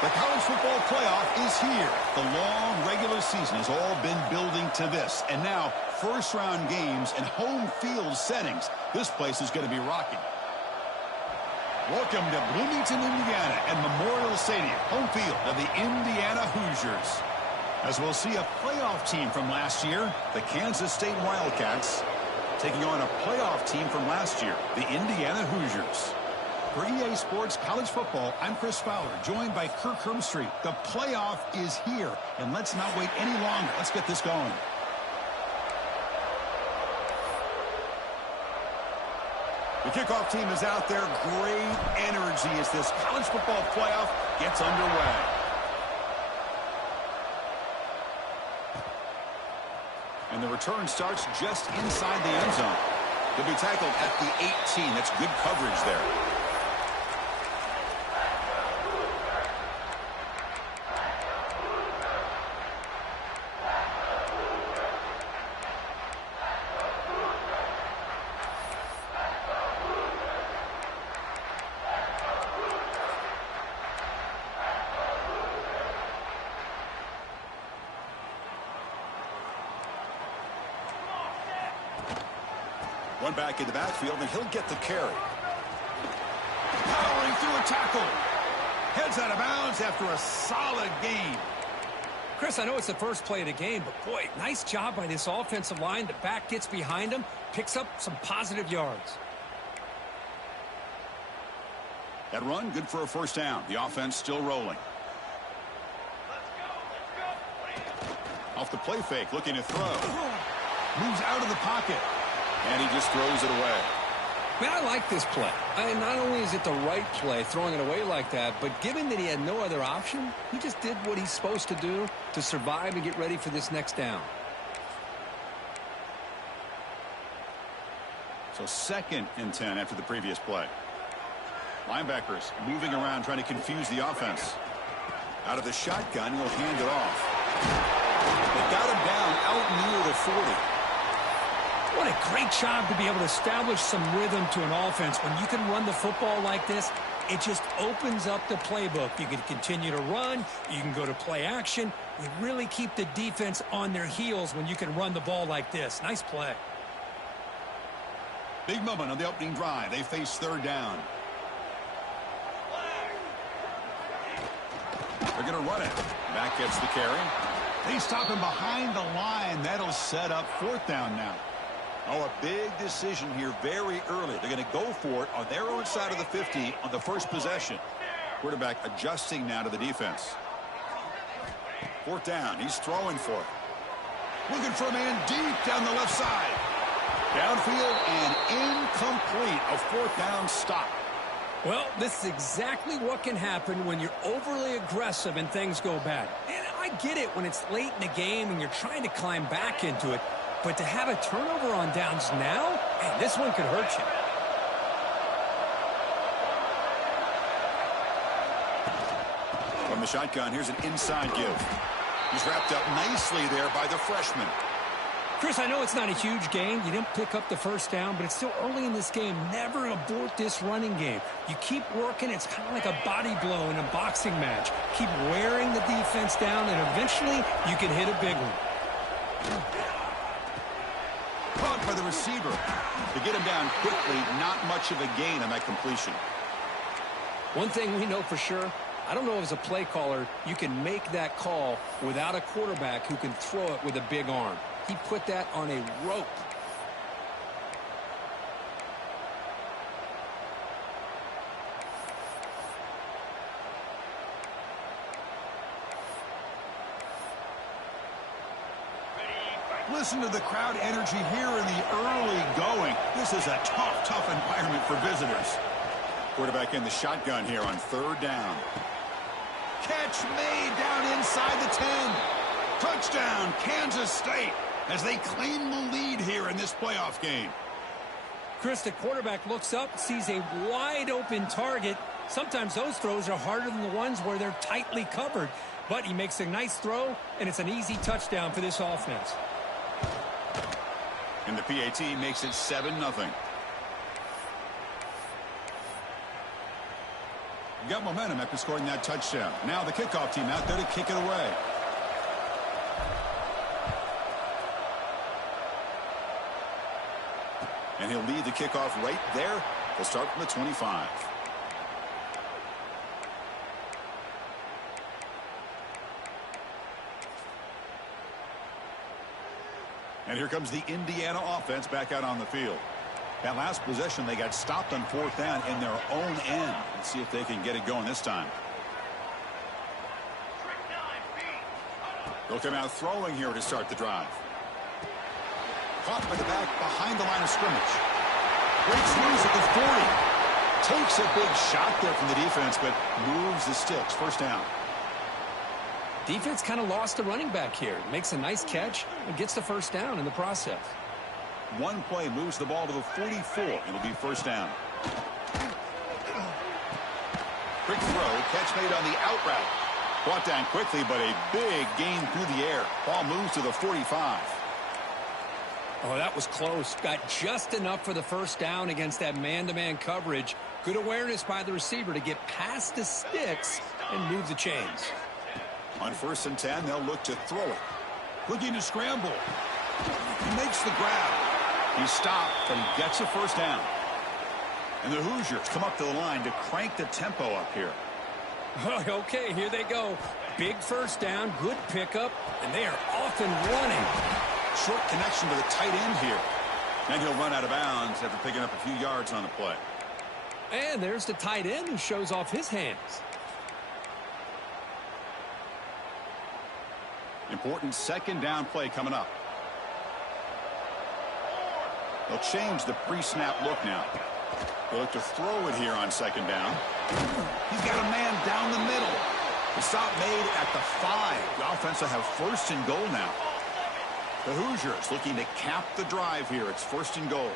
The college football playoff is here. The long regular season has all been building to this. And now, first-round games and home field settings. This place is going to be rocking. Welcome to Bloomington, Indiana, and Memorial Stadium, home field of the Indiana Hoosiers. As we'll see a playoff team from last year, the Kansas State Wildcats, taking on a playoff team from last year, the Indiana Hoosiers. For EA Sports College Football, I'm Chris Fowler, joined by Kirk Herbstreit. The playoff is here, and let's not wait any longer. Let's get this going. The kickoff team is out there. Great energy as this college football playoff gets underway. And the return starts just inside the end zone. He'll be tackled at the 18. That's good coverage there. One back in the backfield, and he'll get the carry. Powering through a tackle. Heads out of bounds after a solid gain. Chris, I know it's the first play of the game, but boy, nice job by this offensive line. The back gets behind him, picks up some positive yards. That run, good for a first down. The offense still rolling. Off the play fake, looking to throw. Moves out of the pocket. And he just throws it away. Man, I like this play. Not only is it the right play, throwing it away like that, but given that he had no other option, he just did what he's supposed to do to survive and get ready for this next down. So 2nd and 10 after the previous play. Linebackers moving around, trying to confuse the offense. Out of the shotgun, he'll hand it off. They got him down out near the 40. What a great job to be able to establish some rhythm to an offense. When you can run the football like this, it just opens up the playbook. You can continue to run. You can go to play action. You really keep the defense on their heels when you can run the ball like this. Nice play. Big moment on the opening drive. They face 3rd down. They're going to run it. Back gets the carry. They stop him behind the line. That'll set up 4th down now. Oh, a big decision here very early. They're going to go for it on their own side of the 50 on the first possession. Quarterback adjusting now to the defense. 4th down. He's throwing for it. Looking for a man deep down the left side. Downfield and incomplete. A 4th down stop. Well, this is exactly what can happen when you're overly aggressive and things go bad. And I get it when it's late in the game and you're trying to climb back into it. But to have a turnover on downs now, man, this one could hurt you. From the shotgun, here's an inside give. He's wrapped up nicely there by the freshman. Chris, I know it's not a huge game. You didn't pick up the first down, but it's still early in this game. Never abort this running game. You keep working. It's kind of like a body blow in a boxing match. Keep wearing the defense down, and eventually you can hit a big one. Caught by the receiver. To get him down quickly, not much of a gain on that completion. One thing we know for sure, I don't know as a play caller, you can make that call without a quarterback who can throw it with a big arm. He put that on a rope. Listen to the crowd energy here in the early going. This is a tough environment for visitors. Quarterback in the shotgun here on 3rd down. Catch made down inside the 10. Touchdown, Kansas State, as they claim the lead here in this playoff game. Chris, the quarterback looks up, sees a wide open target. Sometimes those throws are harder than the ones where they're tightly covered. But he makes a nice throw, and it's an easy touchdown for this offense. And the PAT makes it 7-0. Got momentum after scoring that touchdown. Now the kickoff team out there to kick it away. And he'll lead the kickoff right there. They'll start from the 25. And here comes the Indiana offense back out on the field. That last possession, they got stopped on 4th down in their own end. Let's see if they can get it going this time. They'll come out throwing here to start the drive. Caught by the back behind the line of scrimmage. Breaks loose at the 40. Takes a big shot there from the defense, but moves the sticks. First down. Defense kind of lost the running back here. Makes a nice catch and gets the first down in the process. One play moves the ball to the 44. It'll be first down. Quick throw. Catch made on the out route. Brought down quickly, but a big gain through the air. Ball moves to the 45. Oh, that was close. Got just enough for the first down against that man-to-man coverage. Good awareness by the receiver to get past the sticks and move the chains. On 1st and 10, they'll look to throw it. Looking to scramble. He makes the grab. He's stopped, but he gets a first down. And the Hoosiers come up to the line to crank the tempo up here. Okay, here they go. Big first down, good pickup, and they are off and running. Short connection to the tight end here. And he'll run out of bounds after picking up a few yards on the play. And there's the tight end who shows off his hands. Important second down play coming up. They'll change the pre-snap look now. They'll look to throw it here on second down. He's got a man down the middle. The stop made at the 5. The offense will have 1st and goal now. The Hoosiers looking to cap the drive here. It's 1st and goal.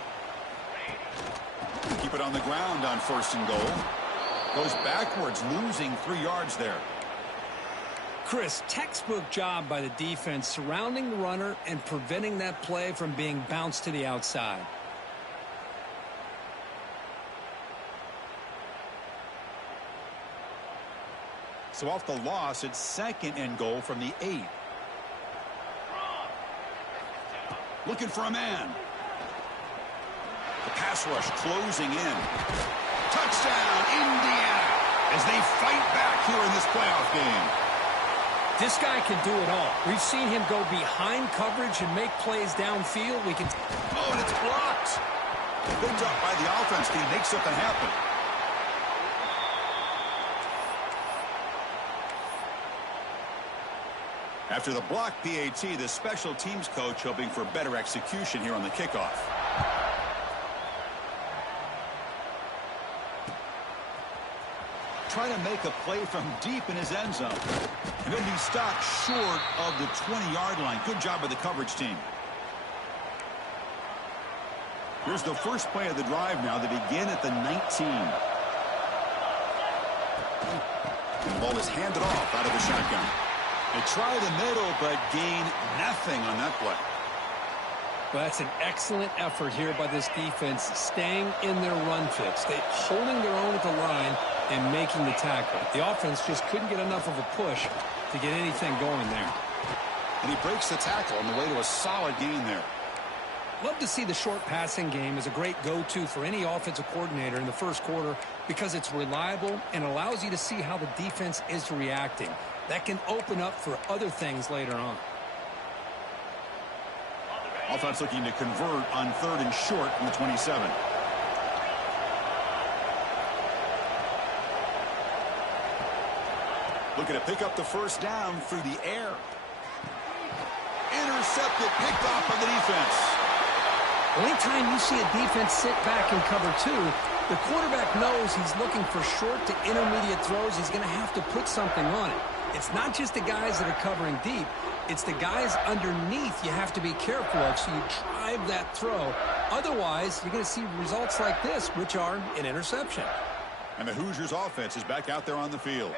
Keep it on the ground on 1st and goal. Goes backwards, losing 3 yards there. Chris, textbook job by the defense surrounding the runner and preventing that play from being bounced to the outside. So off the loss, it's 2nd and goal from the 8. Looking for a man. The pass rush closing in. Touchdown, Indiana, as they fight back here in this playoff game. This guy can do it all. We've seen him go behind coverage and make plays downfield. Oh, and it's blocked. Picked up by the offense team. Make something happen. After the block PAT, the special teams coach hoping for better execution here on the kickoff. Trying to make a play from deep in his end zone. And then he stopped short of the 20-yard line. Good job by the coverage team. Here's the first play of the drive now. They begin at the 19. And the ball is handed off out of the shotgun. They try the middle, but gain nothing on that play. Well, that's an excellent effort here by this defense, staying in their run fix. They holding their own at the line and making the tackle. The offense just couldn't get enough of a push to get anything going there. And he breaks the tackle on the way to a solid gain there. Love to see the short passing game as a great go-to for any offensive coordinator in the first quarter because it's reliable and allows you to see how the defense is reacting. That can open up for other things later on. Offense looking to convert on 3rd and short from the 27. Looking to pick up the first down through the air. Intercepted, picked off by the defense. Anytime you see a defense sit back and cover 2, the quarterback knows he's looking for short to intermediate throws. He's going to have to put something on it. It's not just the guys that are covering deep. It's the guys underneath you have to be careful of, so you drive that throw. Otherwise, you're going to see results like this, which are an interception. And the Hoosiers offense is back out there on the field.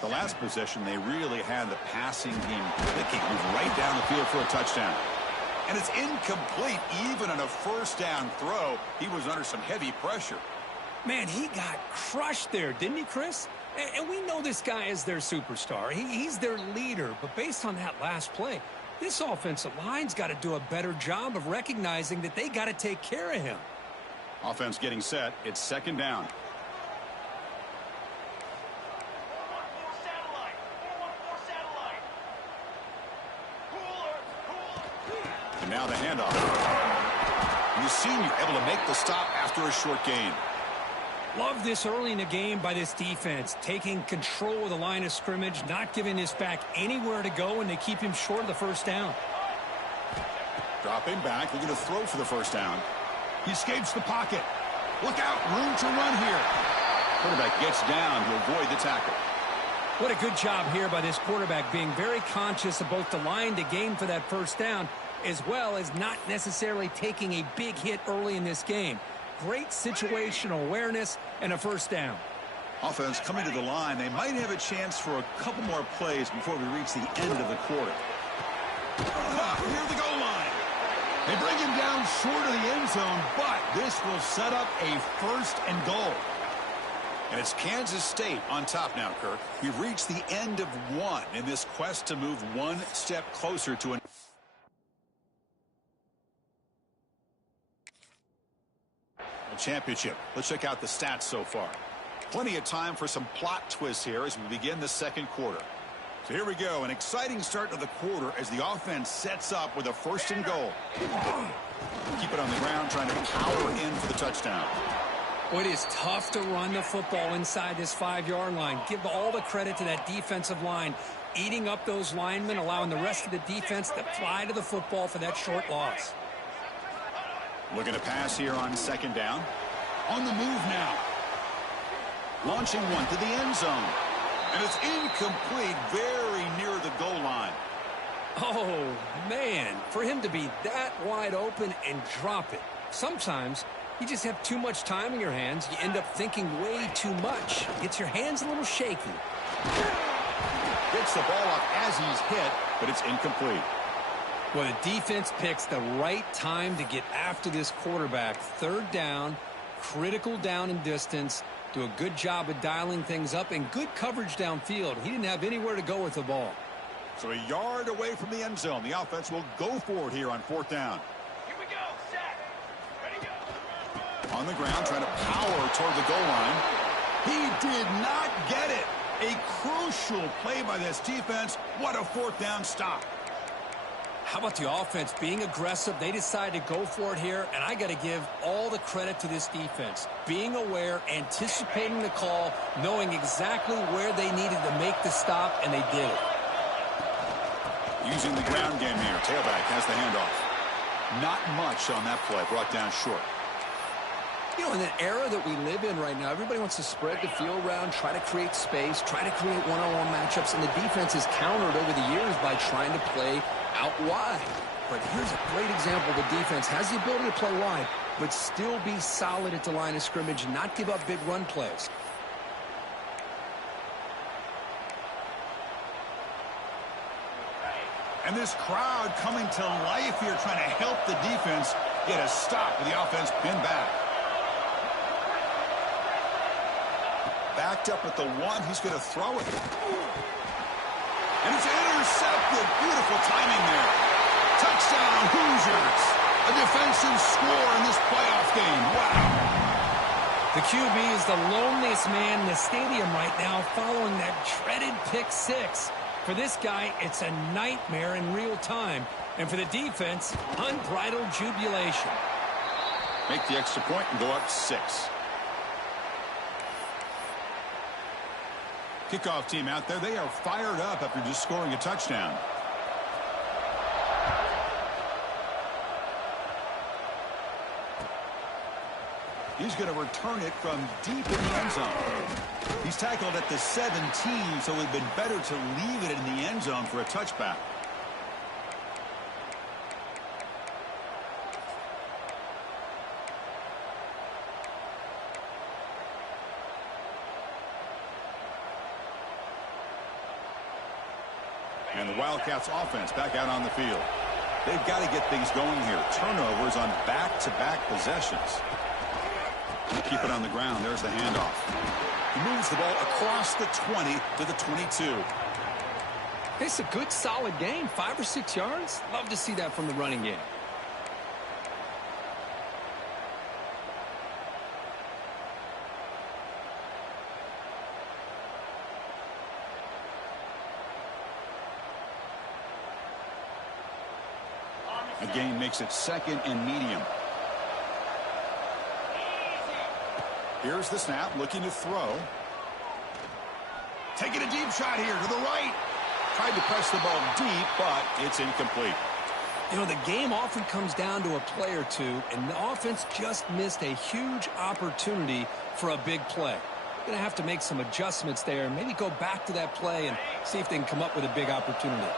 The last possession, they really had the passing game clicking. Moved right down the field for a touchdown. And it's incomplete even on a first down throw. He was under some heavy pressure. Man, he got crushed there, didn't he, Chris? And we know this guy is their superstar. He's their leader. But based on that last play, this offensive line's got to do a better job of recognizing that they got to take care of him. Offense getting set. It's second down. And now the handoff. And the senior able to make the stop after a short gain. Love this early in the game by this defense, taking control of the line of scrimmage, not giving this back anywhere to go, and they keep him short of the first down. Dropping back, looking to throw for the first down. He escapes the pocket. Look out, room to run here. Quarterback gets down to avoid the tackle. What a good job here by this quarterback, being very conscious of both the line to gain for that first down, as well as not necessarily taking a big hit early in this game. Great situational awareness and a first down. Offense coming to the line. They might have a chance for a couple more plays before we reach the end of the quarter. Near the goal line. They bring him down short of the end zone, but this will set up a first and goal. And it's Kansas State on top now, Kirk. We've reached the end of one in this quest to move one step closer to an championship. Let's check out the stats so far. Plenty of time for some plot twists here as we begin the second quarter. So here we go, an exciting start to the quarter as the offense sets up with a first and goal. Keep it on the ground, trying to power in for the touchdown. Well, it is tough to run the football inside this 5-yard line. Give all the credit to that defensive line, eating up those linemen, allowing the rest of the defense to fly to the football for that short loss. Looking to pass here on second down. On the move now. Launching one to the end zone. And it's incomplete, very near the goal line. Oh, man, for him to be that wide open and drop it. Sometimes you just have too much time in your hands. You end up thinking way too much. Gets your hands a little shaky. Gets the ball off as he's hit, but it's incomplete. Well, the defense picks the right time to get after this quarterback. Third down, critical down and distance. Do a good job of dialing things up and good coverage downfield. He didn't have anywhere to go with the ball. So a yard away from the end zone. The offense will go for it here on fourth down. Here we go. Set. Ready, go. On the ground, trying to power toward the goal line. He did not get it. A crucial play by this defense. What a fourth down stop. How about the offense being aggressive? They decide to go for it here, and I got to give all the credit to this defense. Being aware, anticipating the call, knowing exactly where they needed to make the stop, and they did it. Using the ground game here. Tailback has the handoff. Not much on that play. Brought down short. You know, in the era that we live in right now, everybody wants to spread the field around, try to create space, try to create one-on-one matchups, and the defense has countered over the years by trying to play out wide. But here's a great example. The defense has the ability to play wide, but still be solid at the line of scrimmage, not give up big run plays. And this crowd coming to life here, trying to help the defense get a stop with the offense pinned back. Backed up at the one, he's going to throw it. And it's intercepted. Beautiful timing there. Touchdown, Hoosiers. A defensive score in this playoff game. Wow. The QB is the loneliest man in the stadium right now following that dreaded pick six. For this guy, it's a nightmare in real time. And for the defense, unbridled jubilation. Make the extra point and go up 6. Kickoff team out there. They are fired up after just scoring a touchdown. He's going to return it from deep in the end zone. He's tackled at the 17, so it would have been better to leave it in the end zone for a touchback. And the Wildcats offense back out on the field. They've got to get things going here. Turnovers on back-to-back possessions. Keep it on the ground. There's the handoff. He moves the ball across the 20 to the 22. It's a good, solid game. 5 or 6 yards. Love to see that from the running game. A gain makes it 2nd and medium. Here's the snap, looking to throw. Taking a deep shot here to the right. Tried to press the ball deep, but it's incomplete. You know, the game often comes down to a play or two, and the offense just missed a huge opportunity for a big play. Going to have to make some adjustments there, and maybe go back to that play and see if they can come up with a big opportunity.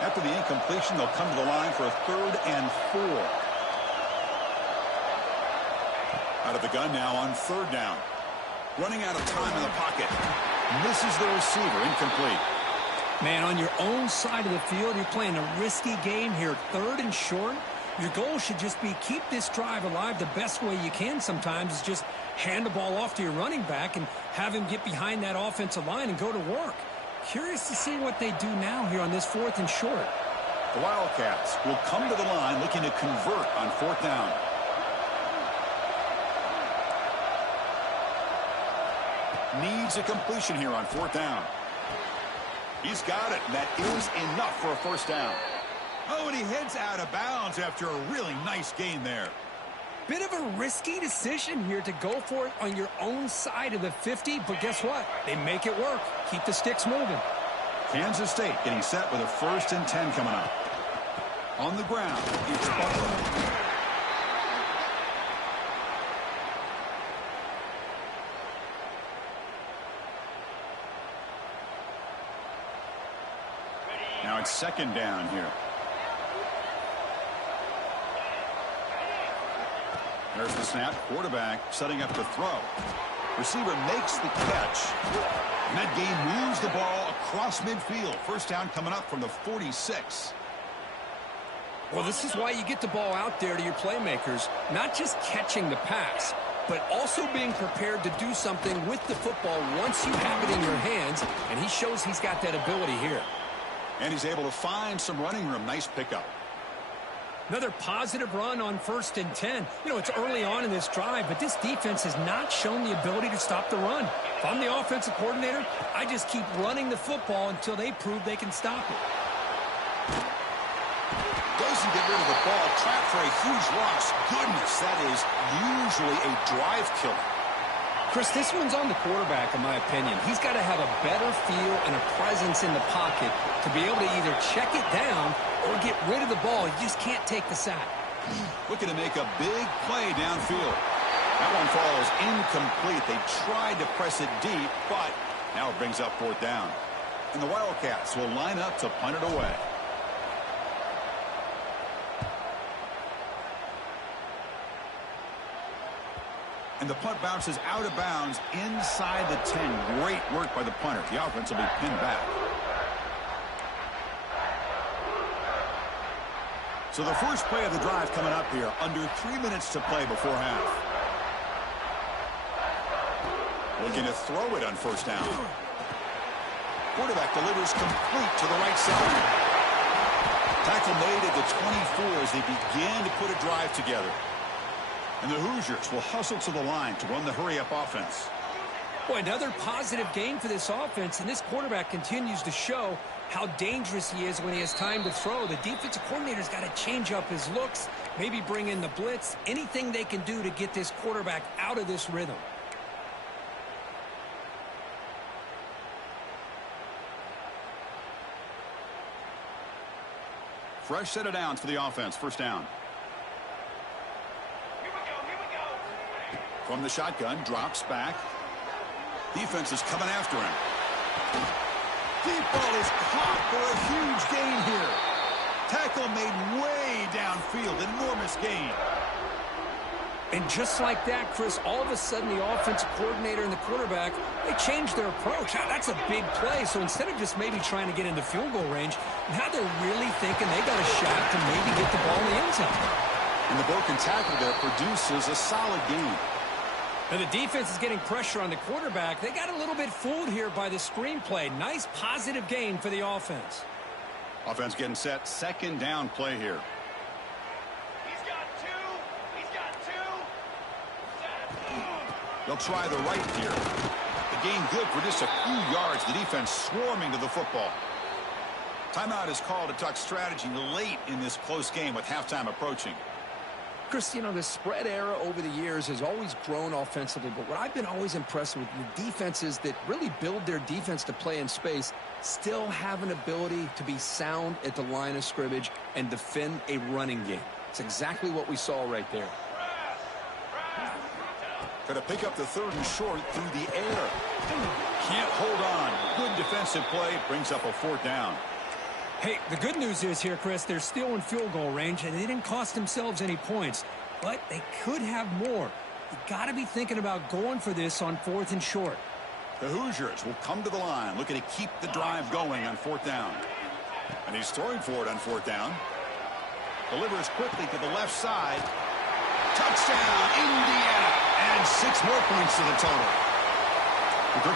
After the incompletion, they'll come to the line for a 3rd and 4. Out of the gun now on 3rd down. Running out of time in the pocket. Misses the receiver, incomplete. Man, on your own side of the field, you're playing a risky game here. 3rd and short. Your goal should just be keep this drive alive the best way you can sometimes is just hand the ball off to your running back and have him get behind that offensive line and go to work. Curious to see what they do now here on this 4th and short. The Wildcats will come to the line looking to convert on 4th down. Needs a completion here on 4th down. He's got it. That is enough for a 1st down. Oh, and he heads out of bounds after a really nice gain there. Bit of a risky decision here to go for it on your own side of the 50, but guess what? They make it work. Keep the sticks moving. Kansas State getting set with a 1st and 10 coming up. On the ground, it's Butler. Now it's 2nd down here. There's the snap. Quarterback setting up to throw. Receiver makes the catch. And that game moves the ball across midfield. 1st down coming up from the 46. Well, this is why you get the ball out there to your playmakers. Not just catching the pass, but also being prepared to do something with the football once you have it in your hands. And he shows he's got that ability here. And he's able to find some running room. Nice pickup. Another positive run on 1st and 10. You know, it's early on in this drive, but this defense has not shown the ability to stop the run. If I'm the offensive coordinator, I just keep running the football until they prove they can stop it. Doesn't get rid of the ball. Trapped for a huge loss. Goodness, that is usually a drive killer. Chris, this one's on the quarterback, in my opinion. He's got to have a better feel and a presence in the pocket to be able to either check it down or get rid of the ball. You just can't take the sack. Looking to make a big play downfield. That one falls incomplete. They tried to press it deep, but now it brings up 4th down. And the Wildcats will line up to punt it away. And the punt bounces out of bounds inside the 10. Great work by the punter. The offense will be pinned back. So the first play of the drive coming up here. Under 3 minutes to play before half. Looking to throw it on 1st down. Quarterback delivers complete to the right side. Tackle made at the 24 as they begin to put a drive together. And the Hoosiers will hustle to the line to run the hurry-up offense. Boy, another positive game for this offense, and this quarterback continues to show how dangerous he is when he has time to throw. The defensive coordinator's got to change up his looks, maybe bring in the blitz, anything they can do to get this quarterback out of this rhythm. Fresh set of downs for the offense. 1st down. From the shotgun, drops back. Defense is coming after him. Deep ball is caught for a huge gain here. Tackle made way downfield. Enormous gain. And just like that, Chris, all of a sudden the offensive coordinator and the quarterback, they changed their approach. That's a big play. So instead of just maybe trying to get into field goal range, now they're really thinking they got a shot to maybe get the ball in the end zone. And the broken tackle there produces a solid gain. Now the defense is getting pressure on the quarterback. They got a little bit fooled here by the screenplay. Nice positive gain for the offense. Offense getting set. Second down play here. He's got two. He's got two. They'll try the right here. The gain good for just a few yards. The defense swarming to the football. Timeout is called to talk strategy late in this close game with halftime approaching. Chris, you know, the spread era over the years has always grown offensively, but what I've been always impressed with the defenses that really build their defense to play in space still have an ability to be sound at the line of scrimmage and defend a running game. It's exactly what we saw right there. Going to pick up the third and short through the air. Can't hold on. Good defensive play. Brings up a fourth down. Hey, the good news is here, Chris, they're still in field goal range, and they didn't cost themselves any points. But they could have more. You got to be thinking about going for this on fourth and short. The Hoosiers will come to the line, looking to keep the drive going on fourth down. And he's throwing for it on fourth down. Delivers quickly to the left side. Touchdown, Indiana. And 6 more points to the total.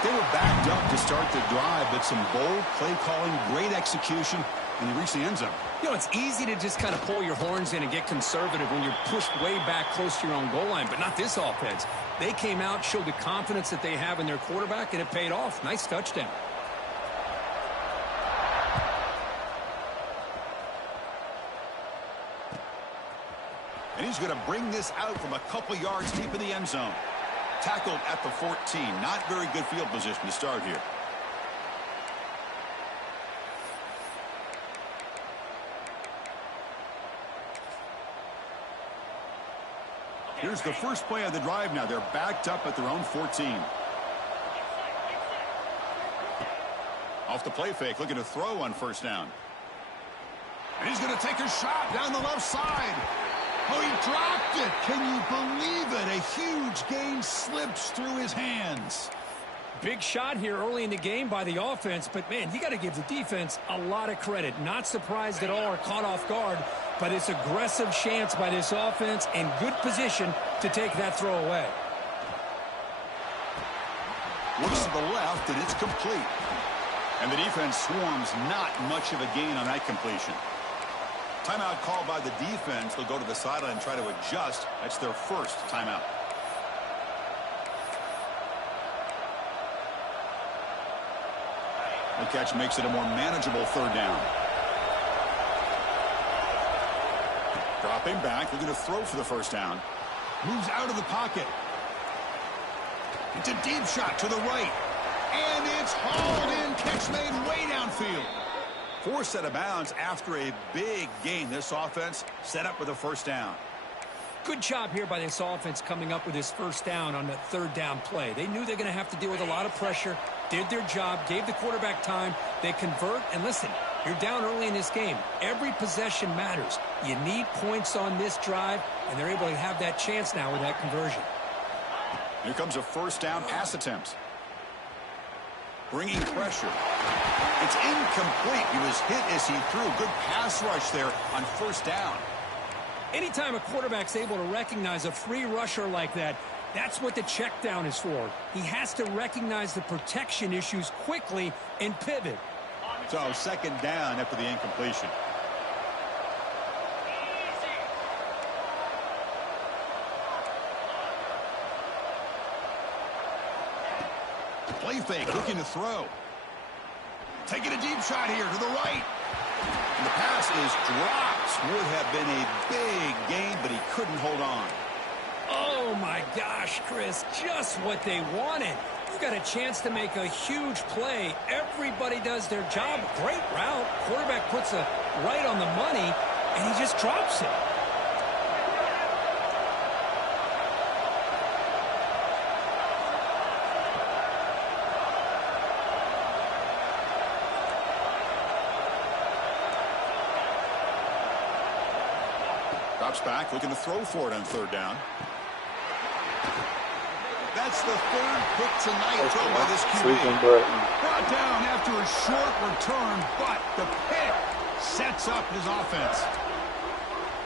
They were backed up to start the drive, but some bold play calling, great execution, and they reached the end zone. You know, it's easy to just kind of pull your horns in and get conservative when you're pushed way back close to your own goal line, but not this offense. They came out, showed the confidence that they have in their quarterback, and it paid off. Nice touchdown. And he's going to bring this out from a couple yards deep in the end zone. Tackled at the 14. Not very good field position to start here. Here's the first play of the drive now. They're backed up at their own 14. Off the play fake, looking to throw on first down. And he's going to take a shot down the left side. Oh, he dropped it. Can you believe it? A huge gain slips through his hands. Big shot here early in the game by the offense, but, man, you got to give the defense a lot of credit. Not surprised at all or caught off guard, but it's aggressive chance by this offense and good position to take that throw away. Looks to the left, and it's complete. And the defense swarms, not much of a gain on that completion. Timeout called by the defense. They'll go to the sideline and try to adjust. That's their first timeout. The catch makes it a more manageable third down. Dropping back, looking to throw for the first down. Moves out of the pocket. It's a deep shot to the right. And it's hauled in. Catch made way downfield. Forced out of bounds after a big gain. This offense set up with a first down. Good job here by this offense coming up with this first down on that third down play. They knew they're going to have to deal with a lot of pressure, did their job, gave the quarterback time. They convert, and listen, you're down early in this game. Every possession matters. You need points on this drive, and they're able to have that chance now with that conversion. Here comes a first down pass attempt. Bringing pressure. It's incomplete. He was hit as he threw. Good pass rush there on first down. Anytime a quarterback's able to recognize a free rusher like that, that's what the check down is for. He has to recognize the protection issues quickly and pivot. So second down after the incompletion. Play fake, looking to throw. Taking a deep shot here to the right. And the pass is dropped. Would have been a big gain, but he couldn't hold on. Oh, my gosh, Chris, just what they wanted. You've got a chance to make a huge play. Everybody does their job. Great route. Quarterback puts it right on the money, and he just drops it. Drops back, looking to throw for it on third down. That's the third pick tonight thrown by this QB. Brought down after a short return, but the pick sets up his offense.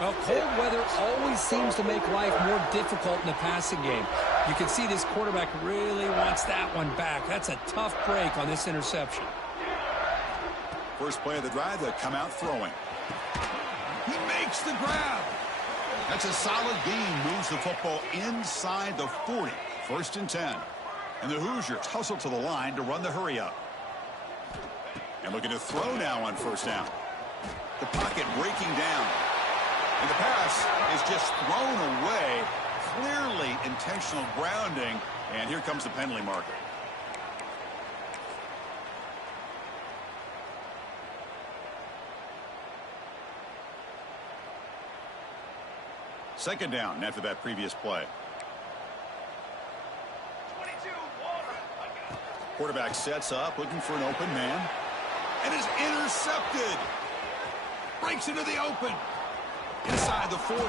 Well, cold weather always seems to make life more difficult in the passing game. You can see this quarterback really wants that one back. That's a tough break on this interception. First play of the drive, they come out throwing. He makes the grab. That's a solid gain. Moves the football inside the 40. 1st and 10. And the Hoosiers hustle to the line to run the hurry up. And looking to throw now on 1st down. The pocket breaking down. And the pass is just thrown away. Clearly intentional grounding. And here comes the penalty marker. Second down after that previous play. 22, Quarterback sets up, looking for an open man. And is intercepted. Breaks into the open. Inside the 40.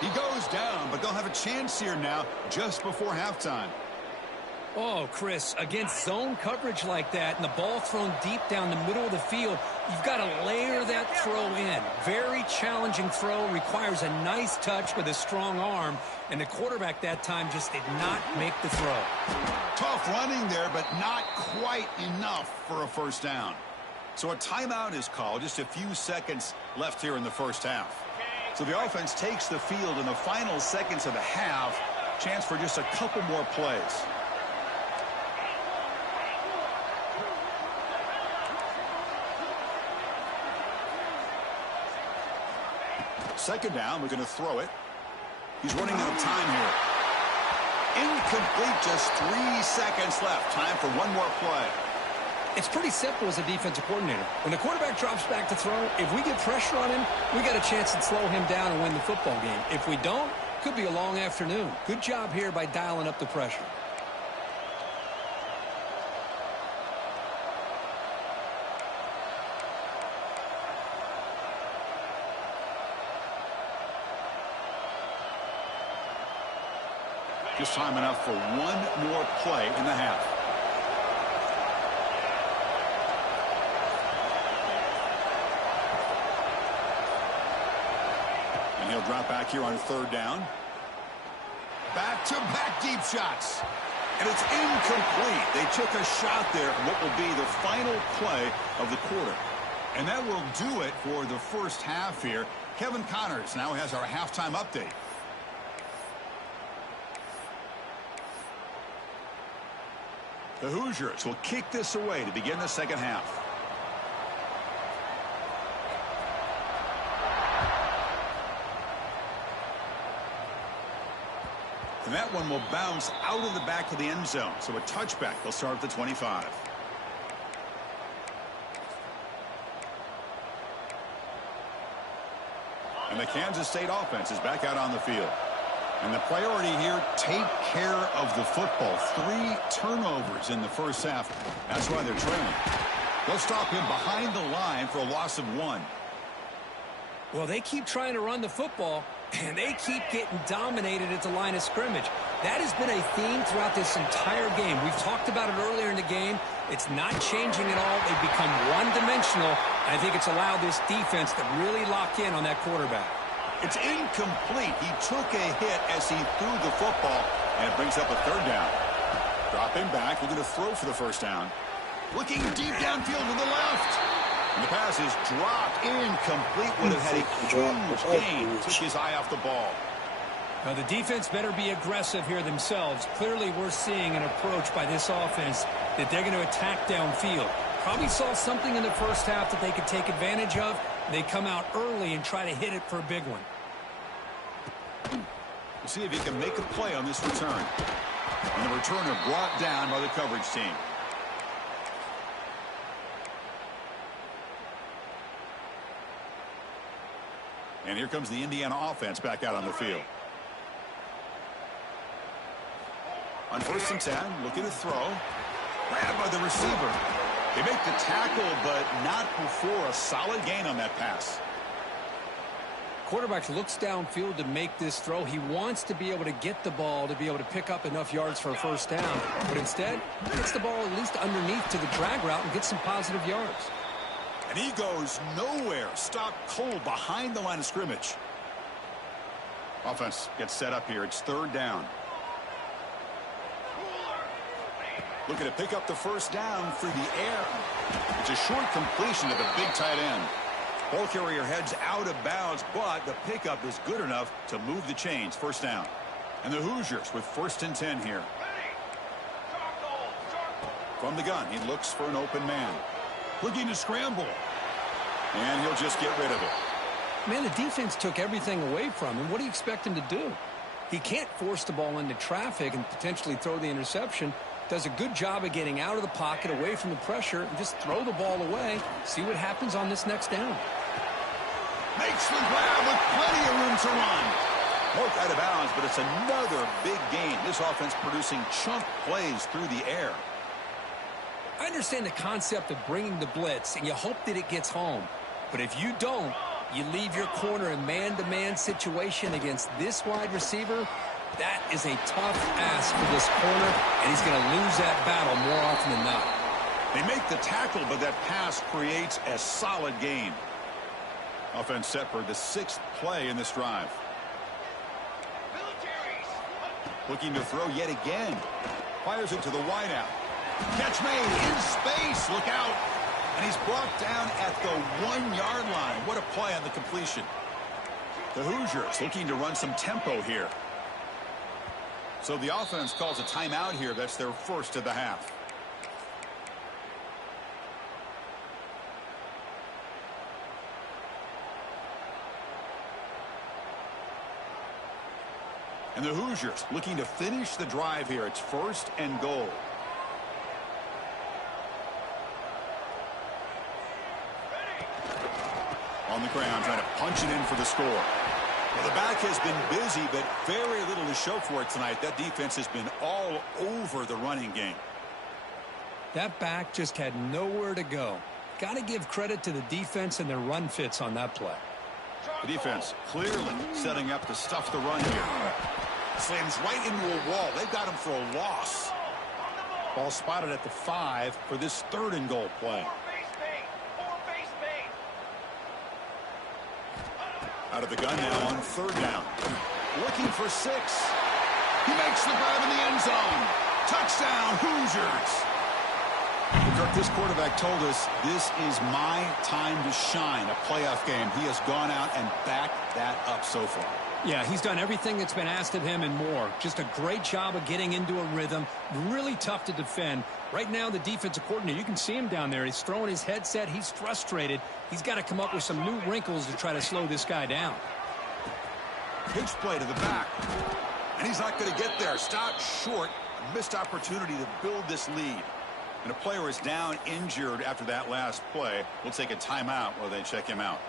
He goes down, but they'll have a chance here now just before halftime. Oh, Chris, against zone coverage like that and the ball thrown deep down the middle of the field, you've got to layer that throw in. Very challenging throw, requires a nice touch with a strong arm, and the quarterback that time just did not make the throw. Tough running there, but not quite enough for a 1st down. So a timeout is called, just a few seconds left here in the 1st half. So the offense takes the field in the final seconds of the half. Chance for just a couple more plays. Second down, we're going to throw it. He's running out of time here. Incomplete, just 3 seconds left. Time for one more play. It's pretty simple as a defensive coordinator. When the quarterback drops back to throw, if we get pressure on him, we got a chance to slow him down and win the football game. If we don't, could be a long afternoon. Good job here by dialing up the pressure. Just time enough for one more play in the half. And he'll drop back here on 3rd down. Back-to-back deep shots. And it's incomplete. They took a shot there for what will be the final play of the quarter. And that will do it for the 1st half here. Kevin Connors now has our halftime update. The Hoosiers will kick this away to begin the 2nd half. And that one will bounce out of the back of the end zone. So a touchback. They'll start at the 25. And the Kansas State offense is back out on the field. And the priority here, take care of the football. 3 turnovers in the 1st half. That's why they're trailing. They'll stop him behind the line for a loss of 1. Well, they keep trying to run the football, and they keep getting dominated at the line of scrimmage. That has been a theme throughout this entire game. We've talked about it earlier in the game. It's not changing at all. They've become one-dimensional. I think it's allowed this defense to really lock in on that quarterback. It's incomplete. He took a hit as he threw the football, and it brings up a 3rd down. Dropping back, looking to throw for the 1st down. Looking deep downfield to the left. And the pass is dropped. Incomplete. Would have had a huge gain. Took his eye off the ball. Now, the defense better be aggressive here themselves. Clearly, we're seeing an approach by this offense that they're going to attack downfield. Probably saw something in the 1st half that they could take advantage of. They come out early and try to hit it for a big one. We'll see if he can make a play on this return. And the returner brought down by the coverage team. And here comes the Indiana offense back out on the field. On 1st and 10, looking to throw. Grabbed by the receiver. They make the tackle, but not before a solid gain on that pass. Quarterback looks downfield to make this throw. He wants to be able to get the ball to be able to pick up enough yards for a 1st down. But instead, gets the ball at least underneath to the drag route and gets some positive yards. And he goes nowhere. Stopped cold behind the line of scrimmage. Offense gets set up here. It's 3rd down. Looking to pick up the first down through the air. It's a short completion to the big tight end. Ball carrier heads out of bounds, but the pickup is good enough to move the chains. First down. And the Hoosiers with 1st and 10 here. From the gun, he looks for an open man. Looking to scramble. And he'll just get rid of it. Man, the defense took everything away from him. What do you expect him to do? He can't force the ball into traffic and potentially throw the interception. Does a good job of getting out of the pocket, away from the pressure, and just throw the ball away. See what happens on this next down. Makes the grab with plenty of room to run. Broke out of bounds, but it's another big gain. This offense producing chunk plays through the air. I understand the concept of bringing the blitz, and you hope that it gets home. But if you don't, you leave your corner in man-to-man situation against this wide receiver. That is a tough ask for this corner, and he's going to lose that battle more often than not. They make the tackle, but that pass creates a solid gain. Offense set for the 6th play in this drive. Looking to throw yet again. Fires it to the wideout. Catch made in space. Look out. And he's brought down at the 1-yard line. What a play on the completion. The Hoosiers looking to run some tempo here. So the offense calls a timeout here. That's their first of the half. And the Hoosiers looking to finish the drive here. It's 1st and goal. On the ground, trying to punch it in for the score. Well, the back has been busy, but very little to show for it tonight. That defense has been all over the running game. That back just had nowhere to go. Got to give credit to the defense and their run fits on that play. The defense clearly setting up to stuff the run here. Slams right into a wall. They've got him for a loss. Ball spotted at the 5 for this 3rd and goal play. Out of the gun now on 3rd down. Looking for 6. He makes the grab in the end zone. Touchdown, Hoosiers. Kirk, this quarterback told us this is my time to shine, a playoff game. He has gone out and backed that up so far. Yeah, he's done everything that's been asked of him and more. Just a great job of getting into a rhythm. Really tough to defend. Right now, the defensive coordinator, you can see him down there. He's throwing his headset. He's frustrated. He's got to come up with some new wrinkles to try to slow this guy down. Pitch play to the back. And he's not going to get there. Stopped short. A missed opportunity to build this lead. And a player is down injured after that last play. We'll take a timeout while they check him out.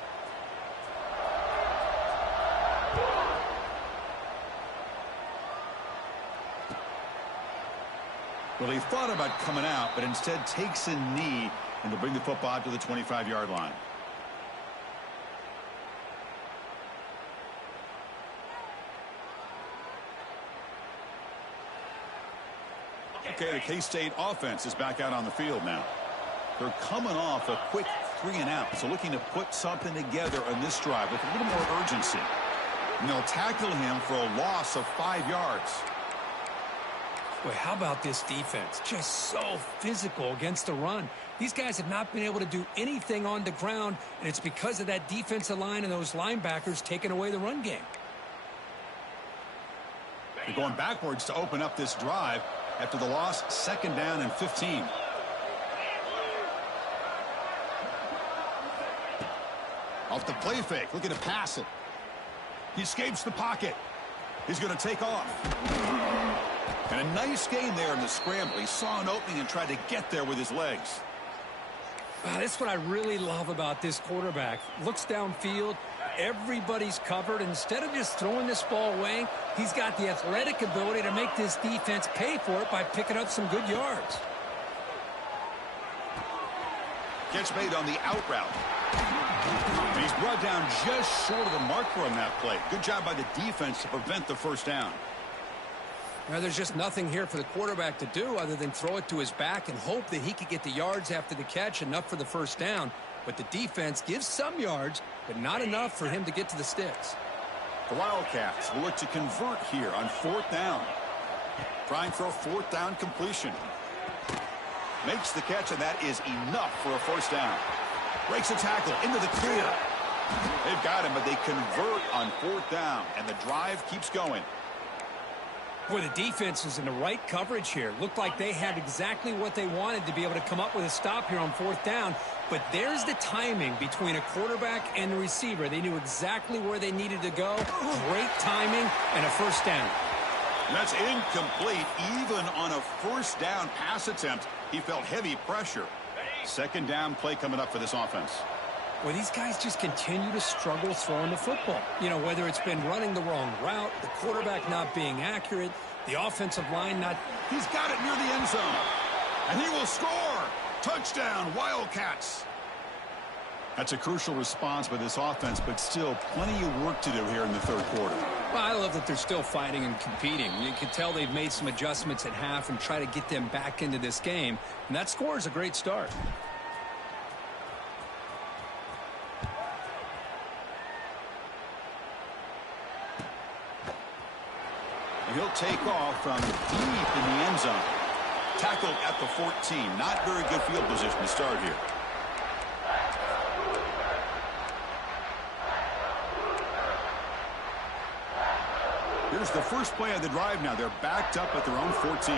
Well, he thought about coming out, but instead takes a knee and to bring the football to the 25-yard line. Okay, the K-State offense is back out on the field now. They're coming off a quick 3-and-out, so looking to put something together on this drive with a little more urgency. And they'll tackle him for a loss of 5 yards. Boy, how about this defense? Just so physical against the run. These guys have not been able to do anything on the ground, and it's because of that defensive line and those linebackers taking away the run game. They're going backwards to open up this drive after the loss. 2nd down and 15. Off the play fake, looking to pass it. He escapes the pocket. He's going to take off. And a nice gain there in the scramble. He saw an opening and tried to get there with his legs. Wow, that's what I really love about this quarterback. Looks downfield. Everybody's covered. Instead of just throwing this ball away, he's got the athletic ability to make this defense pay for it by picking up some good yards. Catch made on the out route. And he's brought down just short of the marker on that play. Good job by the defense to prevent the first down. Now, there's just nothing here for the quarterback to do other than throw it to his back and hope that he could get the yards after the catch, enough for the first down. But the defense gives some yards, but not enough for him to get to the sticks. The Wildcats will look to convert here on 4th down. Trying for a 4th down completion. Makes the catch, and that is enough for a first down. Breaks a tackle into the clear. They've got him, but they convert on fourth down, and the drive keeps going. Boy, the defense is in the right coverage here. Looked like they had exactly what they wanted to be able to come up with a stop here on fourth down. But there's the timing between a quarterback and the receiver. They knew exactly where they needed to go. Great timing and a first down. That's incomplete. Even on a first down pass attempt, he felt heavy pressure. Second down play coming up for this offense. Well, these guys just continue to struggle throwing the football. You know, whether it's been running the wrong route, the quarterback not being accurate, the offensive line not... He's got it near the end zone. And he will score. Touchdown, Wildcats. That's a crucial response by this offense, but still plenty of work to do here in the third quarter. Well, I love that they're still fighting and competing. You can tell they've made some adjustments at half and try to get them back into this game. And that score is a great start. And he'll take off from deep in the end zone. Tackled at the 14. Not very good field position to start here. Here's the first play of the drive now. They're backed up at their own 14.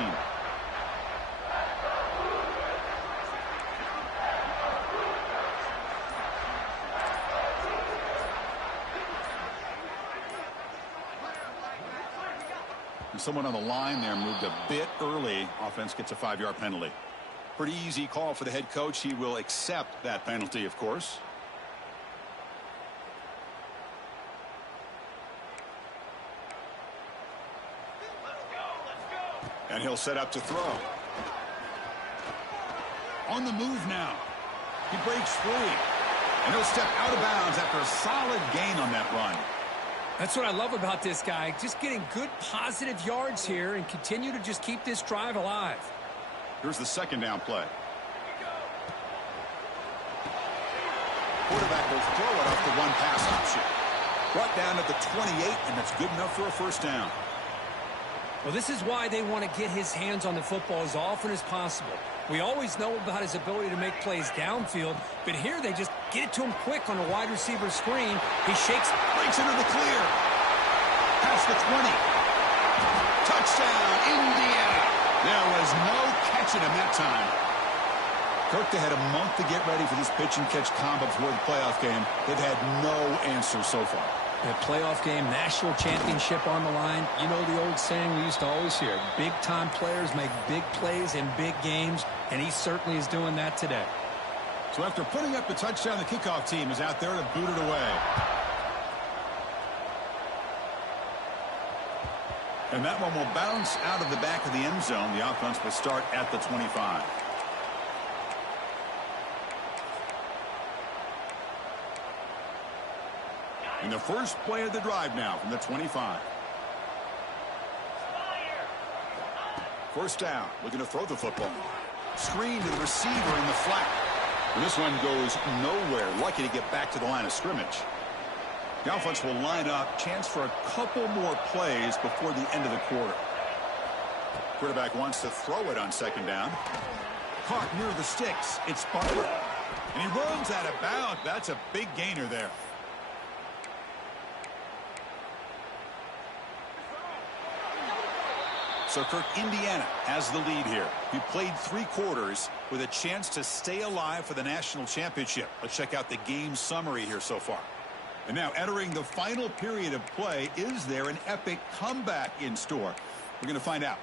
And someone on the line there moved a bit early. Offense gets a 5-yard penalty. Pretty easy call for the head coach. He will accept that penalty, of course. And he'll set up to throw. On the move now. He breaks free. And he'll step out of bounds after a solid gain on that run. That's what I love about this guy. Just getting good positive yards here and continue to just keep this drive alive. Here's the second down play. Quarterback will throw it off the one pass option. Brought down at the 28, and that's good enough for a first down. Well, this is why they want to get his hands on the football as often as possible. We always know about his ability to make plays downfield, but here they just get it to him quick on a wide receiver screen. He shakes, breaks into the clear. Past the 20. Touchdown, Indiana. There was no catching him that time. Kirk, they had a month to get ready for this pitch-and-catch combo before the playoff game. They've had no answer so far. A playoff game, national championship on the line. You know the old saying we used to always hear, big-time players make big plays in big games, and he certainly is doing that today. So after putting up the touchdown, the kickoff team is out there to boot it away. And that one will bounce out of the back of the end zone. The offense will start at the 25. In the first play of the drive now from the 25. First down. Looking to throw the football. Screen to the receiver in the flat. And this one goes nowhere. Lucky to get back to the line of scrimmage. The offense will line up. Chance for a couple more plays before the end of the quarter. Quarterback wants to throw it on second down. Caught near the sticks. It's Butler. And he runs out of bounds. That's a big gainer there. So Kirk, Indiana has the lead here. He played 3 quarters with a chance to stay alive for the national championship. Let's check out the game summary here so far. And now entering the final period of play, is there an epic comeback in store? We're going to find out.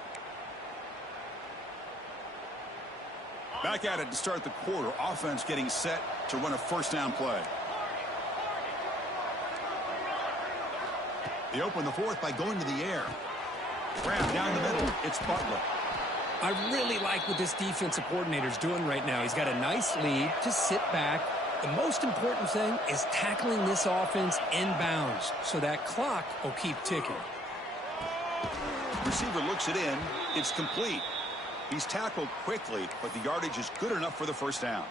Back at it to start the quarter. Offense getting set to run a first down play. They open the fourth by going to the air. Grab down the middle. It's Butler. I really like what this defensive coordinator's doing right now. He's got a nice lead. Just sit back. The most important thing is tackling this offense inbounds so that clock will keep ticking. Receiver looks it in. It's complete. He's tackled quickly, but the yardage is good enough for the first down.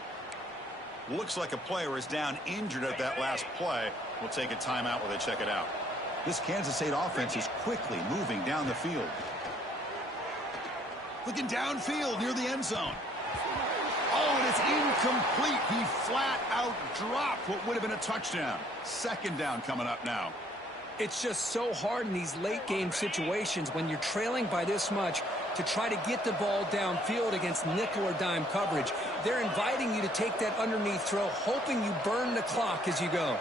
Looks like a player is down injured at that last play. We'll take a timeout while they check it out. This Kansas State offense is quickly moving down the field. Looking downfield near the end zone. Oh, and it's incomplete. He flat out dropped what would have been a touchdown. Second down coming up now. It's just so hard in these late game situations when you're trailing by this much to try to get the ball downfield against nickel or dime coverage. They're inviting you to take that underneath throw, hoping you burn the clock as you go.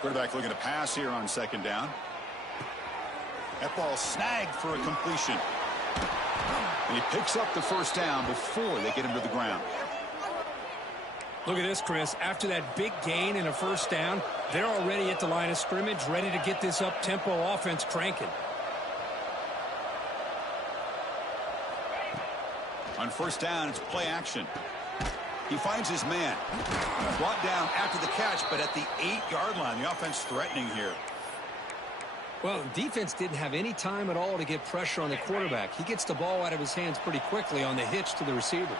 Quarterback looking to pass here on second down. That ball snagged for a completion. And he picks up the first down before they get him to the ground. Look at this, Chris. After that big gain and a first down, they're already at the line of scrimmage, ready to get this up-tempo offense cranking. On first down, it's play action. He finds his man. Brought down after the catch, but at the 8-yard line. The offense threatening here. Well, the defense didn't have any time at all to get pressure on the quarterback. He gets the ball out of his hands pretty quickly on the hitch to the receiver.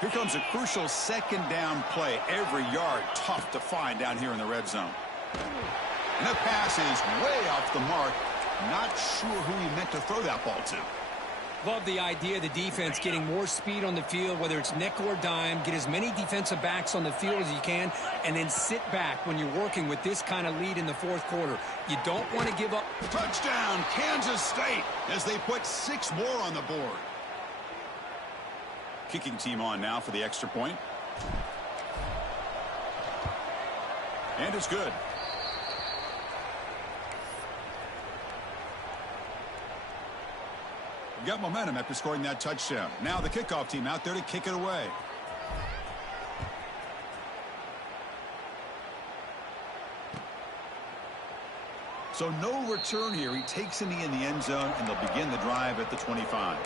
Here comes a crucial second down play. Every yard tough to find down here in the red zone. And the pass is way off the mark. Not sure who he meant to throw that ball to. Love the idea of the defense getting more speed on the field, whether it's nickel or dime. Get as many defensive backs on the field as you can, and then sit back when you're working with this kind of lead in the fourth quarter. You don't want to give up. Touchdown, Kansas State, as they put 6 more on the board. Kicking team on now for the extra point. And it's good. Got momentum after scoring that touchdown. Now the kickoff team out there to kick it away. So no return here. He takes in the end zone, and they'll begin the drive at the 25.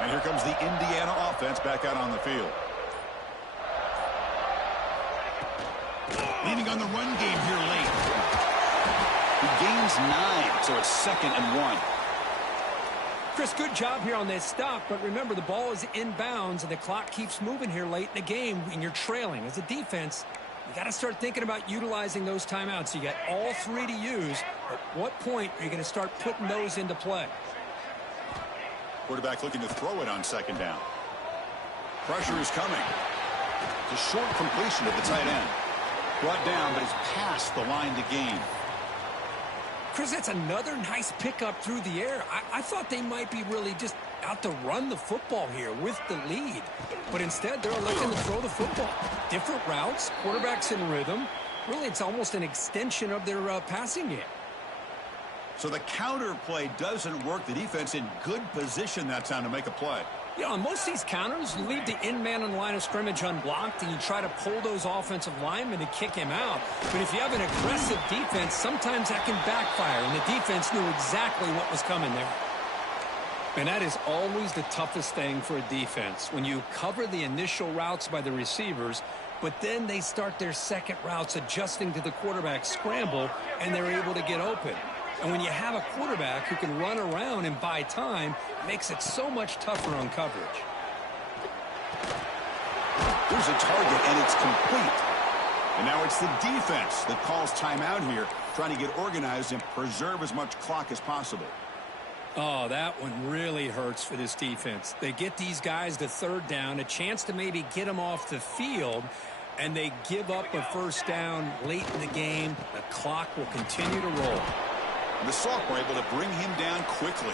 And here comes the Indiana offense back out on the field. Leaning on the run game here late. He gains 9, so it's 2nd and 1. Chris, good job here on this stop, but remember the ball is inbounds and the clock keeps moving here late in the game and you're trailing. As a defense, you got to start thinking about utilizing those timeouts. You got all 3 to use. At what point are you going to start putting those into play? Quarterback looking to throw it on second down. Pressure is coming. The short completion of the tight end. Brought down, but it's past the line to gain. Chris, that's another nice pickup through the air. I thought they might be really just out to run the football here with the lead. But instead, they're electing to throw the football. Different routes, quarterbacks in rhythm. Really, it's almost an extension of their passing game. So the counter play doesn't work. The defense in good position that time to make a play. Yeah, on most of these counters, you leave the in-man on the line of scrimmage unblocked, and you try to pull those offensive linemen to kick him out. But if you have an aggressive defense, sometimes that can backfire, and the defense knew exactly what was coming there. And that is always the toughest thing for a defense, when you cover the initial routes by the receivers, but then they start their second routes adjusting to the quarterback scramble, and they're able to get open. And when you have a quarterback who can run around and buy time, it makes it so much tougher on coverage. Here's a target, and it's complete. And now it's the defense that calls timeout here, trying to get organized and preserve as much clock as possible. Oh, that one really hurts for this defense. They get these guys to third down, a chance to maybe get them off the field, and they give up a first down late in the game. The clock will continue to roll. The sophomore able to bring him down quickly.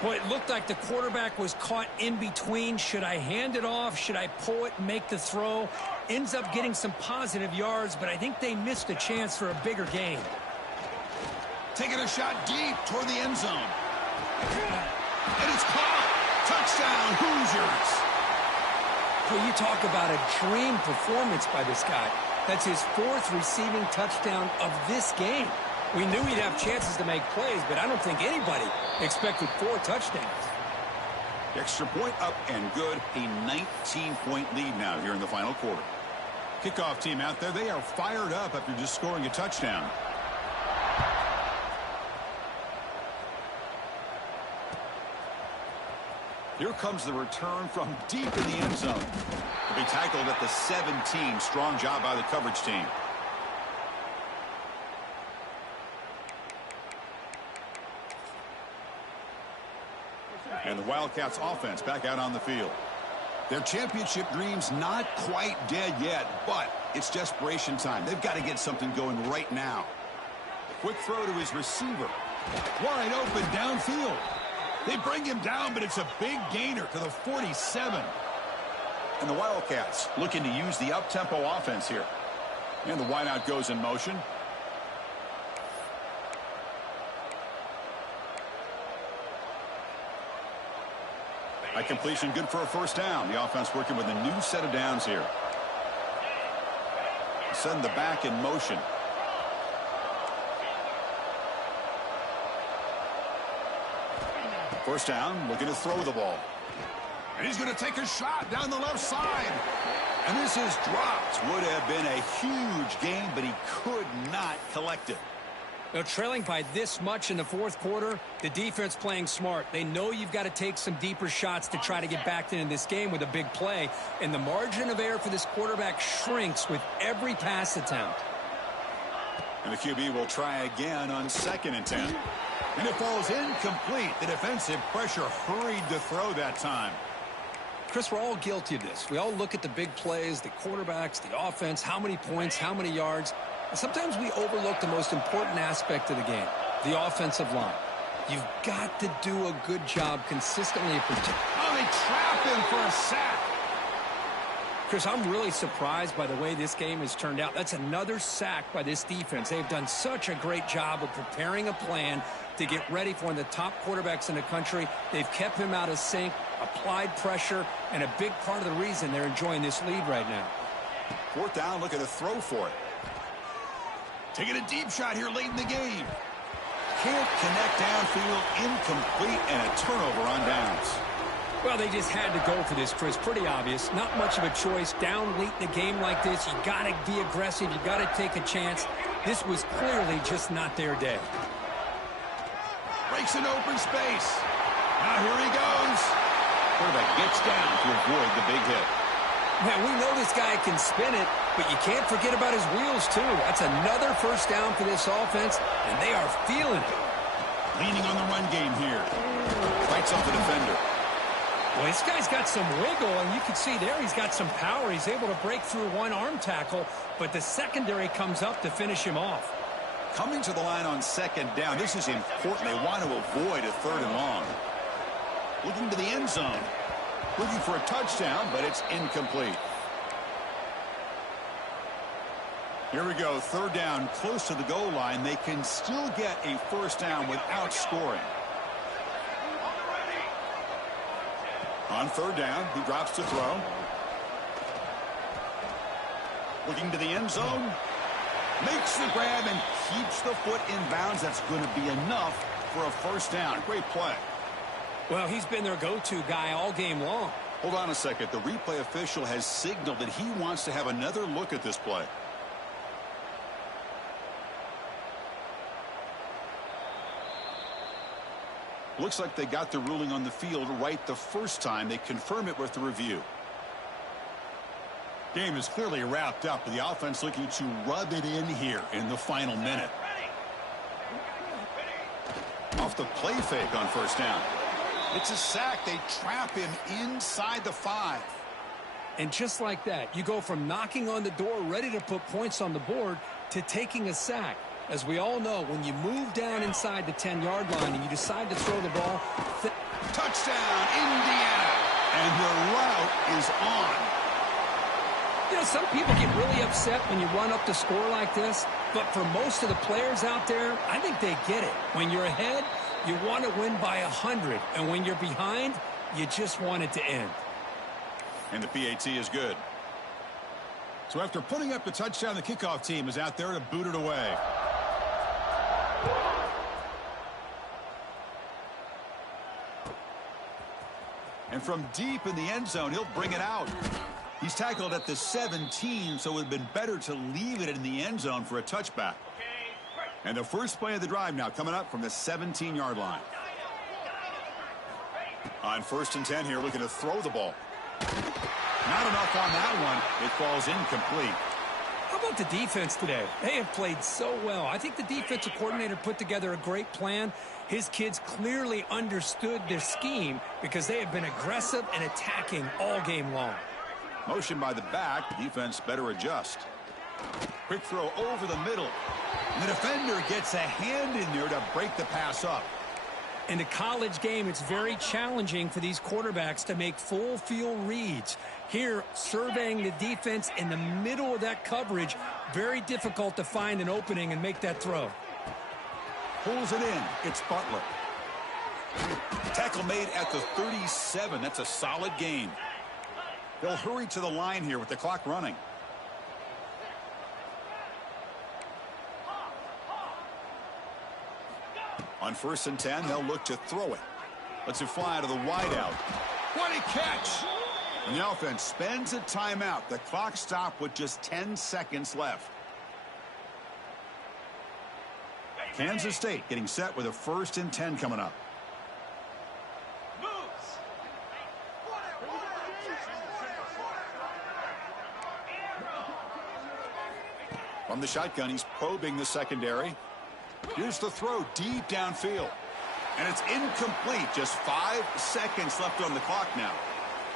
Boy, it looked like the quarterback was caught in between. Should I hand it off? Should I pull it and make the throw? Ends up getting some positive yards, but I think they missed a chance for a bigger gain. Taking a shot deep toward the end zone. And it's caught. Touchdown, Hoosiers. Well, you talk about a dream performance by this guy. That's his 4th receiving touchdown of this game. We knew he'd have chances to make plays, but I don't think anybody expected 4 touchdowns. Extra point up and good. A 19-point lead now here in the final quarter. Kickoff team out there. They are fired up after just scoring a touchdown. Here comes the return from deep in the end zone. To be tackled at the 17. Strong job by the coverage team. And the Wildcats offense back out on the field. Their championship dreams not quite dead yet, but it's desperation time. They've got to get something going right now. Quick throw to his receiver. Wide open downfield. They bring him down, but it's a big gainer to the 47. And the Wildcats looking to use the up-tempo offense here. And the wideout goes in motion. A completion good for a first down. The offense working with a new set of downs here. Send the back in motion. First down, looking to throw the ball. And he's going to take a shot down the left side. And this is dropped. Would have been a huge gain, but he could not collect it. Now, trailing by this much in the fourth quarter, the defense playing smart. They know you've got to take some deeper shots to try to get back into this game with a big play. And the margin of error for this quarterback shrinks with every pass attempt. And the QB will try again on 2nd and 10. And it falls incomplete. The defensive pressure hurried to throw that time. Chris, we're all guilty of this. We all look at the big plays, the quarterbacks, the offense, how many points, how many yards. And sometimes we overlook the most important aspect of the game, the offensive line. You've got to do a good job consistently protecting. Oh, they trap him for a sack. Chris, I'm really surprised by the way this game has turned out. That's another sack by this defense. They've done such a great job of preparing a plan to get ready for one of the top quarterbacks in the country. They've kept him out of sync, applied pressure, and a big part of the reason they're enjoying this lead right now. 4th down, looking to throw for it. Taking a deep shot here late in the game. Can't connect downfield, incomplete, and a turnover on downs. Well, they just had to go for this, Chris. Pretty obvious. Not much of a choice. Down late in the game like this, you got to be aggressive. You got to take a chance. This was clearly just not their day. Breaks an open space. Now here he goes. Quarterback gets down to avoid the big hit. Man, we know this guy can spin it, but you can't forget about his wheels, too. That's another first down for this offense, and they are feeling it. Leaning on the run game here. Fights off the defender. Well, this guy's got some wiggle, and you can see there he's got some power. He's able to break through one arm tackle, but the secondary comes up to finish him off. Coming to the line on 2nd down. This is important. They want to avoid a 3rd and long. Looking to the end zone. Looking for a touchdown, but it's incomplete. Here we go. 3rd down, close to the goal line. They can still get a first down without scoring. On 3rd down, he drops to throw. Looking to the end zone. Makes the grab and keeps the foot in bounds. That's going to be enough for a first down. Great play. Well, he's been their go-to guy all game long. Hold on a second. The replay official has signaled that he wants to have another look at this play. Looks like they got the ruling on the field right the first time. They confirm it with the review. Game is clearly wrapped up, with the offense looking to rub it in here in the final minute. Off the play fake on first down. It's a sack. They trap him inside the 5. And just like that, you go from knocking on the door, ready to put points on the board, to taking a sack. As we all know, when you move down inside the 10-yard line and you decide to throw the ball. Touchdown, Indiana. And the route is on. You know, some people get really upset when you run up the score like this, but for most of the players out there, I think they get it. When you're ahead, you want to win by 100, and when you're behind, you just want it to end. And the PAT is good. So after putting up the touchdown, the kickoff team is out there to boot it away. And from deep in the end zone, he'll bring it out. He's tackled at the 17, so it would have been better to leave it in the end zone for a touchback. And the first play of the drive now coming up from the 17-yard line. On 1st and 10 here, looking to throw the ball. Not enough on that one. It falls incomplete. How about the defense today? They have played so well. I think the defensive coordinator put together a great plan. His kids clearly understood their scheme because they have been aggressive and attacking all game long. Motion by the back. The defense better adjust. Quick throw over the middle. And the defender gets a hand in there to break the pass up. In a college game, it's very challenging for these quarterbacks to make full field reads. Here, surveying the defense in the middle of that coverage, very difficult to find an opening and make that throw. Pulls it in. It's Butler. Tackle made at the 37. That's a solid gain. They'll hurry to the line here with the clock running. On 1st and 10, they'll look to throw it. Lets it fly to the wideout. What a catch! And the offense spends a timeout. The clock stopped with just 10 seconds left. Kansas State getting set with a 1st and 10 coming up. From the shotgun, he's probing the secondary. Here's the throw deep downfield. And it's incomplete. Just 5 seconds left on the clock now.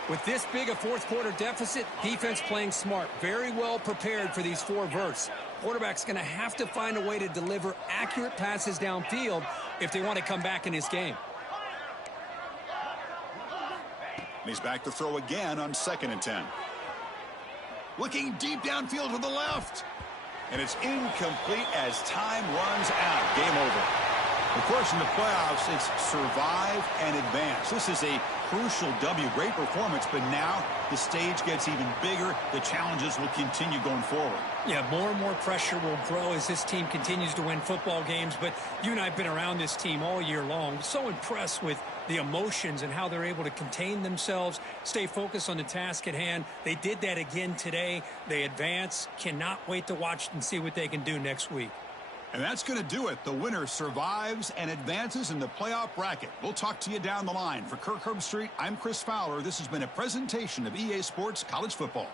With this big a fourth quarter deficit, defense playing smart. Very well prepared for these 4 verts. Quarterback's going to have to find a way to deliver accurate passes downfield if they want to come back in this game. And he's back to throw again on 2nd and 10. Looking deep downfield to the left. And it's incomplete as time runs out. Game over. Of course, in the playoffs, it's survive and advance. This is a crucial W. Great performance, but now the stage gets even bigger. The challenges will continue going forward. Yeah, more and more pressure will grow as this team continues to win football games. But you and I have been around this team all year long. So impressed with the emotions and how they're able to contain themselves, stay focused on the task at hand. They did that again today. They advance. Cannot wait to watch and see what they can do next week. And that's going to do it. The winner survives and advances in the playoff bracket. We'll talk to you down the line. For Kirk Herbstreit, I'm Chris Fowler. This has been a presentation of EA Sports College Football.